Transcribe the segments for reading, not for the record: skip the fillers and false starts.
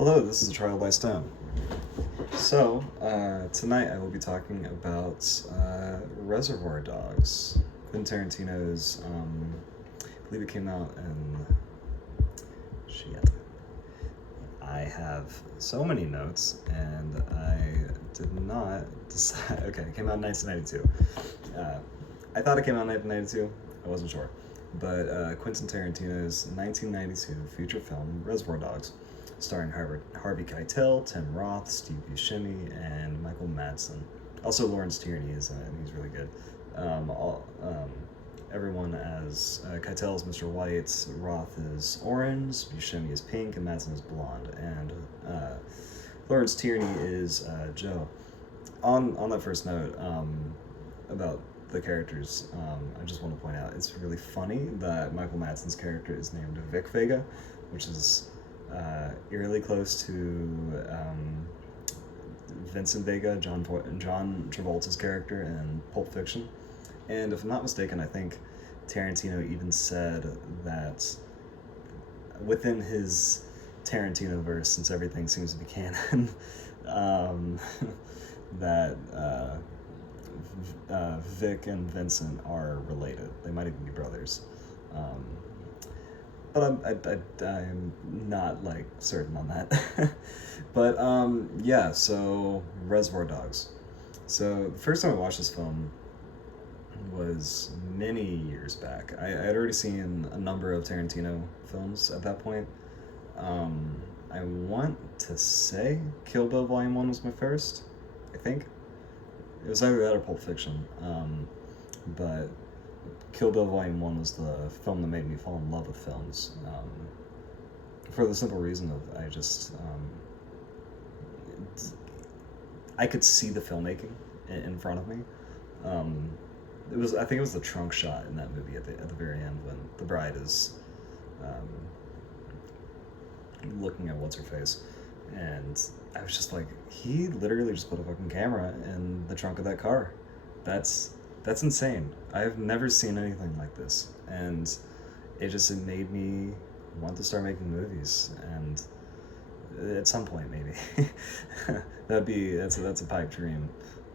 Hello, this is Trial by Stone. So, tonight I will be talking about Reservoir Dogs. Quentin Tarantino's, I believe it came out in. Shit. I have so many notes, and I did not decide. Okay, it came out in 1992. I thought it came out in 1992. I wasn't sure. But Quentin Tarantino's 1992 feature film, Reservoir Dogs, starring Harvey Keitel, Tim Roth, Steve Buscemi, and Michael Madsen. Also, Lawrence Tierney is in it, and he's really good. Everyone as Keitel is Mr. White, Roth is orange, Buscemi is pink, and Madsen is blonde. And Lawrence Tierney is Joe. On that first note, about the characters, I just want to point out it's really funny that Michael Madsen's character is named Vic Vega, which is eerily close to Vincent Vega, John Travolta's character in Pulp Fiction. And if I'm not mistaken, I think Tarantino even said that within his Tarantino verse, since everything seems to be canon, that Vic and Vincent are related. They might even be brothers. But I'm not like certain on that. But yeah, so Reservoir Dogs. So the first time I watched this film was many years back. I had already seen a number of Tarantino films at that point. I want to say Kill Bill Volume 1 was my first, I think. It was either that or Pulp Fiction. But Kill Bill Volume 1 was the film that made me fall in love with films. For the simple reason of I could see the filmmaking in front of me. I think it was the trunk shot in that movie at the very end when the bride is looking at what's her face, and I was just like, he literally just put a fucking camera in the trunk of that car. That's insane. I've never seen anything like this, and it made me want to start making movies, and at some point maybe that's a pipe dream,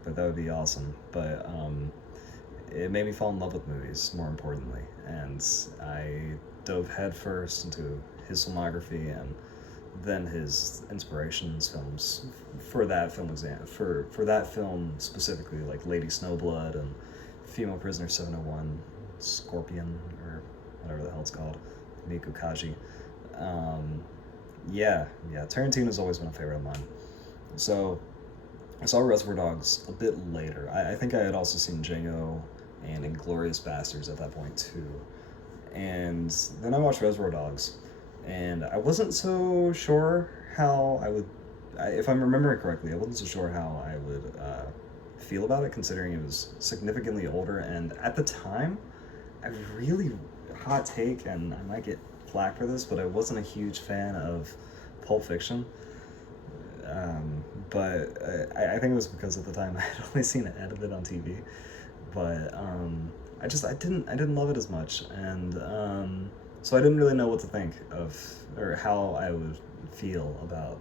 but that would be awesome. But it made me fall in love with movies, more importantly, and I dove headfirst into his filmography and then his inspirations films for that film for that film specifically, like Lady Snowblood and Female Prisoner 701, Scorpion, or whatever the hell it's called, Miku Kaji. Yeah, Tarantino's always been a favorite of mine. So I saw Reservoir Dogs a bit later. I think I had also seen Django and Inglourious Basterds at that point too. And then I watched Reservoir Dogs, and I wasn't so sure how if I'm remembering correctly, I wasn't so sure how I would feel about it, considering it was significantly older, and at the time, I really, hot take, and I might get flack for this, but I wasn't a huge fan of Pulp Fiction. But I think it was because at the time I had only seen it edited on TV, but I didn't love it as much, and so I didn't really know what to think of, or how I would feel about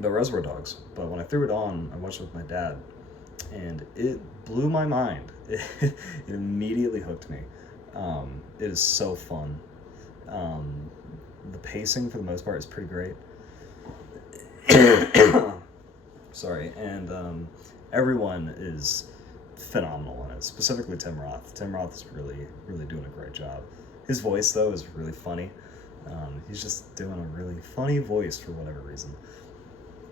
Reservoir Dogs. But when I threw it on, I watched it with my dad, and it blew my mind. It immediately hooked me. It is so fun. The pacing, for the most part, is pretty great. Sorry, and everyone is phenomenal in it, specifically Tim Roth. Tim Roth is really, really doing a great job. His voice, though, is really funny. He's just doing a really funny voice for whatever reason.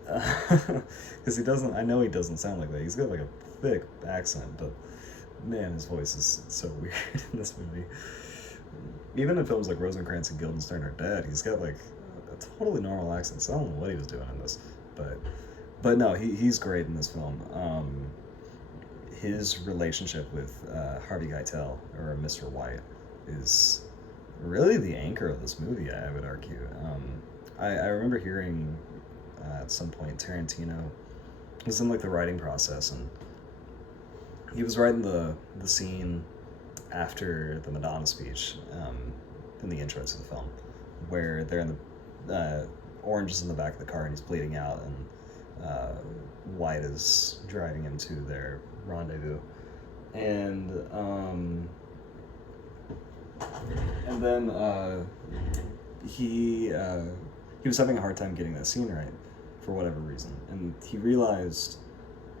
Because I know he doesn't sound like that. He's got like a thick accent, but man, his voice is so weird in this movie. Even in films like Rosencrantz and Guildenstern Are Dead, he's got like a totally normal accent, so I don't know what he was doing in this. But no, he's great in this film. His relationship with Harvey Keitel, or Mr. White, is really the anchor of this movie, I would argue. I remember hearing at some point Tarantino was in like the writing process, and he was writing the scene after the Madonna speech in the intro to the film, where they're in Orange is in the back of the car and he's bleeding out, and White is driving him to their rendezvous, and then he was having a hard time getting that scene right for whatever reason, and he realized,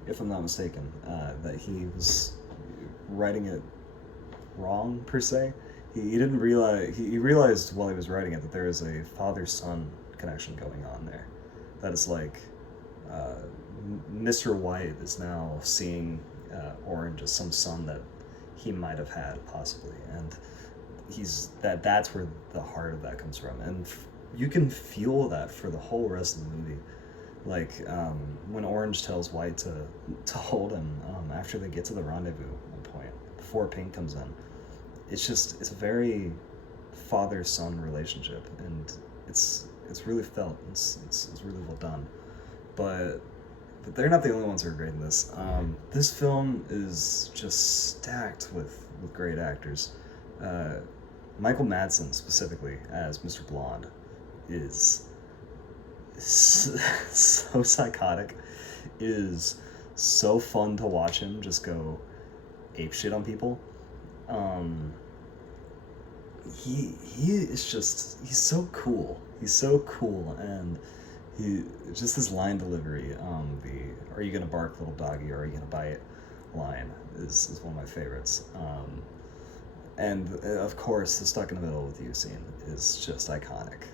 if I'm not mistaken, that he was writing it wrong per se. He didn't realize, he realized while he was writing it that there is a father-son connection going on there. That is like Mr. White is now seeing Orange as some son that he might have had possibly, and that's where the heart of that comes from, and you can feel that for the whole rest of the movie. Like when Orange tells White to hold him after they get to the rendezvous at one point before Pink comes in, it's a very father-son relationship, and it's really felt. It's really well done, but they're not the only ones who are great in this. This film is just stacked with great actors. Michael Madsen specifically as Mr. Blonde is so psychotic. It is so fun to watch him just go ape shit on people. He is just, he's so cool. He's so cool, and he just his line delivery. The "Are you gonna bark, little doggy, or are you gonna bite?" line is one of my favorites. And of course, the stuck in the middle with you scene is just iconic.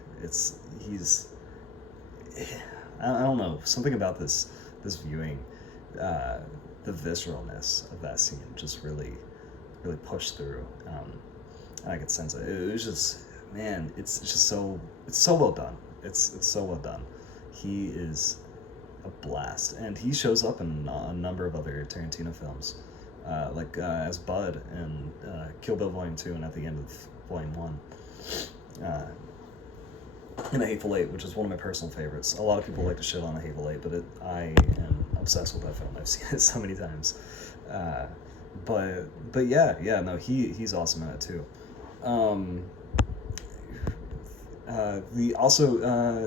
I don't know, something about this viewing, the visceralness of that scene just really pushed through. I could sense it. It was just, man, it's so well done. It's so well done. He is a blast, and he shows up in a number of other Tarantino films, as Bud in Kill Bill Volume 2 and at the end of Volume 1. In A Hateful Eight, which is one of my personal favorites. A lot of people like to shit on A Hateful Eight, but I am obsessed with that film. I've seen it so many times. But yeah, no, he's awesome in it too.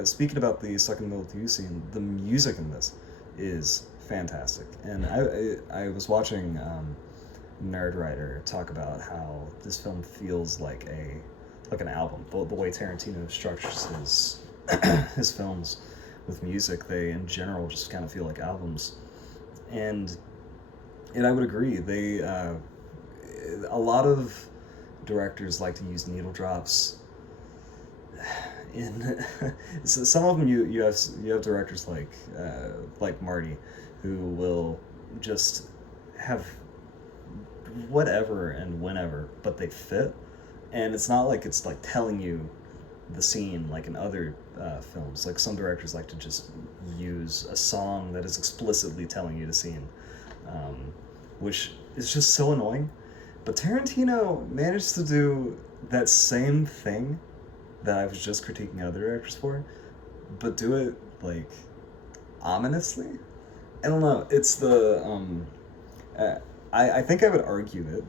Speaking about the Stuck in the Middle with You scene, the music in this is fantastic. And I was watching Nerdwriter talk about how this film feels like an album. The way Tarantino structures his films with music, they in general just kind of feel like albums. And I would agree. A lot of directors like to use needle drops. So some of them you have directors like Marty, who will just have whatever and whenever, but they fit, and it's not like it's like telling you the scene like in other films. Like some directors like to just use a song that is explicitly telling you the scene, which is just so annoying. But Tarantino managed to do that same thing that I was just critiquing other directors for, but do it like ominously. I don't know. It's I think I would argue it.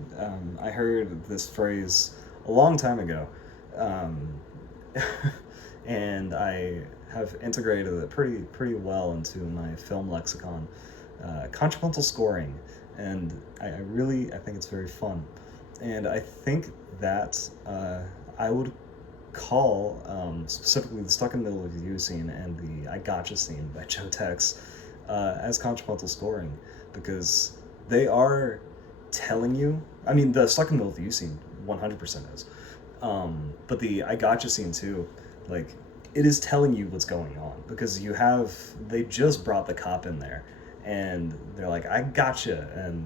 I heard this phrase a long time ago, and I have integrated it pretty well into my film lexicon. Contrapuntal scoring, and I think it's very fun, and I think that I would call specifically the Stuck in the Middle of You scene and the I Gotcha scene by Joe Tex as contrapuntal scoring, because they are telling you, I mean, the Stuck in the Middle of You scene 100% is, but the I Gotcha scene too, like, it is telling you what's going on, because they just brought the cop in there, and they're like, I gotcha, and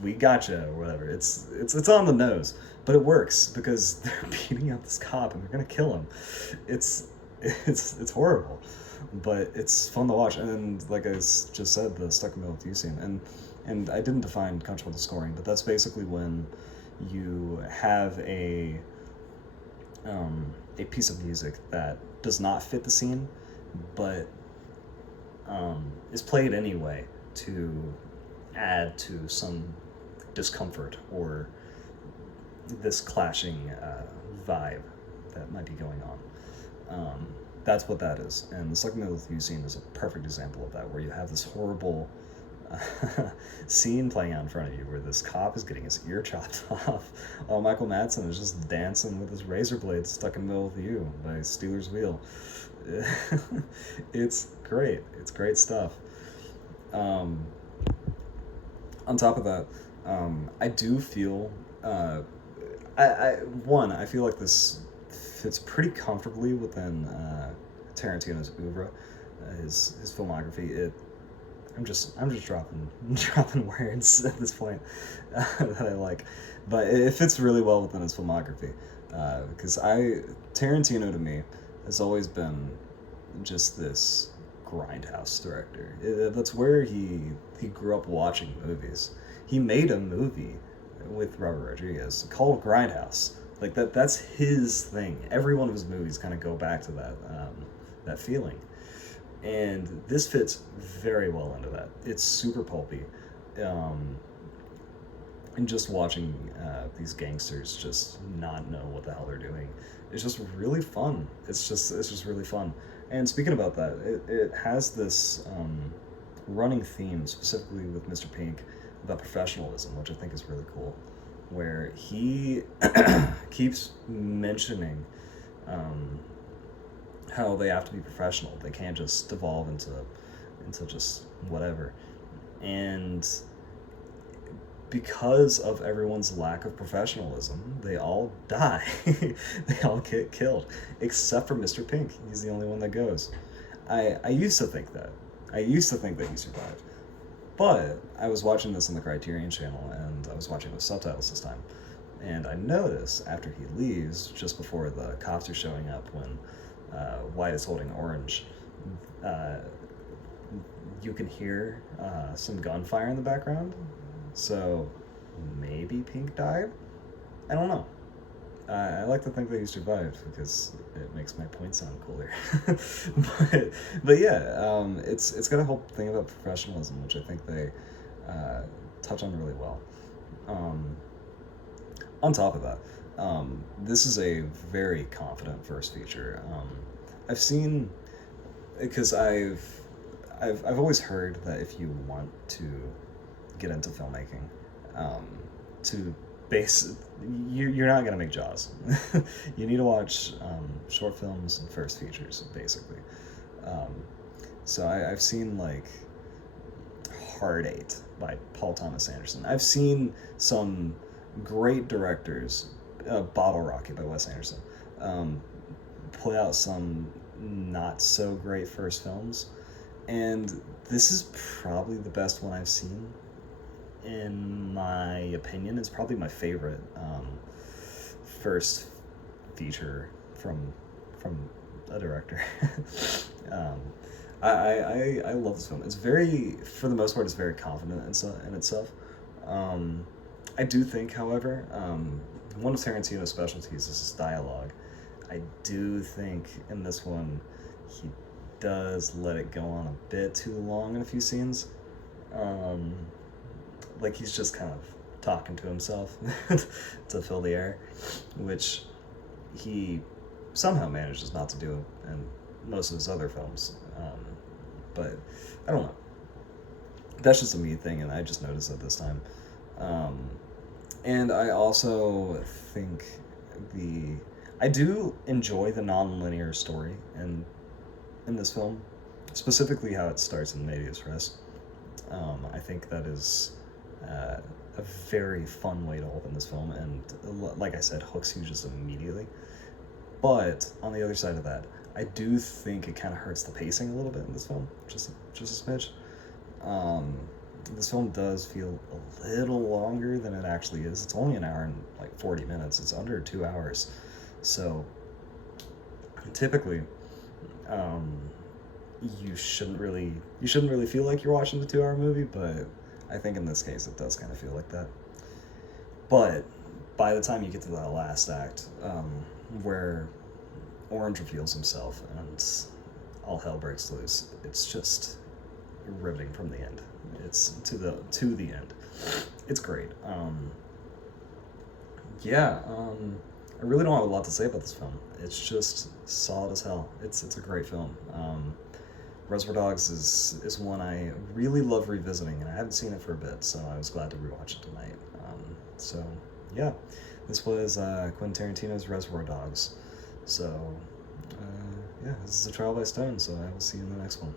we gotcha, or whatever. It's on the nose, but it works because they're beating up this cop and they're gonna kill him. It's horrible, but it's fun to watch. And like I just said, the Stuck in the Middle of You scene, and I didn't define contrapuntal scoring, but that's basically when you have a piece of music that does not fit the scene, but is played anyway to add to some discomfort or this clashing vibe that might be going on. That's what that is. And the Sucking Middle View scene is a perfect example of that, where you have this horrible scene playing out in front of you where this cop is getting his ear chopped off while Michael Madsen is just dancing with his razor blade stuck in the middle of you by Steeler's wheel. It's great. It's great stuff. Um, on top of that, I do feel, I feel like this fits pretty comfortably within Tarantino's oeuvre, his filmography. I'm just dropping words at this point that I like, but it fits really well within his filmography, because Tarantino to me has always been just this grindhouse director. That's where he grew up watching movies. He made a movie with Robert Rodriguez called Grindhouse. Like that's his thing. Every one of his movies kind of go back to that feeling. And this fits very well into that. It's super pulpy. And just watching these gangsters just not know what the hell they're doing, it's just really fun. It's just really fun. And speaking about that, it has this running theme, specifically with Mr. Pink, about professionalism, which I think is really cool, where he keeps mentioning how they have to be professional. They can't just devolve into just whatever. And because of everyone's lack of professionalism, they all die. They all get killed, except for Mr. Pink. He's the only one that goes. I used to think that. I used to think that he survived. But I was watching this on the Criterion channel, and I was watching with subtitles this time. And I noticed after he leaves, just before the cops are showing up, when White is holding Orange, you can hear some gunfire in the background. So maybe Pink died? I don't know. I like to think that he survived because it makes my point sound cooler. but yeah, it's got a whole thing about professionalism, which I think they touch on really well. On top of that, this is a very confident first feature. I've seen, because I've always heard that if you want to get into filmmaking, to base, you're not gonna make Jaws. You need to watch short films and first features, basically. So I've seen like Hard Eight by Paul Thomas Anderson. I've seen some great directors, Bottle Rocket by Wes Anderson, put out some not so great first films, and this is probably the best one I've seen. In my opinion, it's probably my favorite first feature from a director. I love this film. It's very, for the most part, it's very confident in itself. I do think, however, one of Tarantino's specialties is his dialogue. I do think in this one he does let it go on a bit too long in a few scenes. Like he's just kind of talking to himself to fill the air, which he somehow manages not to do in most of his other films. But I don't know. That's just a me thing, and I just noticed it this time. And I also think I do enjoy the non-linear story in this film, specifically how it starts in Medias Res. I think that is a very fun way to open this film, and like I said, hooks you just immediately. But on the other side of that, I do think it kind of hurts the pacing a little bit in this film, just a smidge. This film does feel a little longer than it actually is. It's only an hour and like 40 minutes. It's under 2 hours. So typically, you shouldn't really feel like you're watching a 2-hour movie, but I think in this case it does kind of feel like that. But by the time you get to that last act, where Orange reveals himself and all hell breaks loose, it's just riveting from the end. It's to the end. It's great. I really don't have a lot to say about this film. It's just solid as hell. It's a great film. Reservoir Dogs is one I really love revisiting, and I haven't seen it for a bit, so I was glad to rewatch it tonight. So yeah, this was Quentin Tarantino's Reservoir Dogs. So yeah, this is a trial by stone. So I will see you in the next one.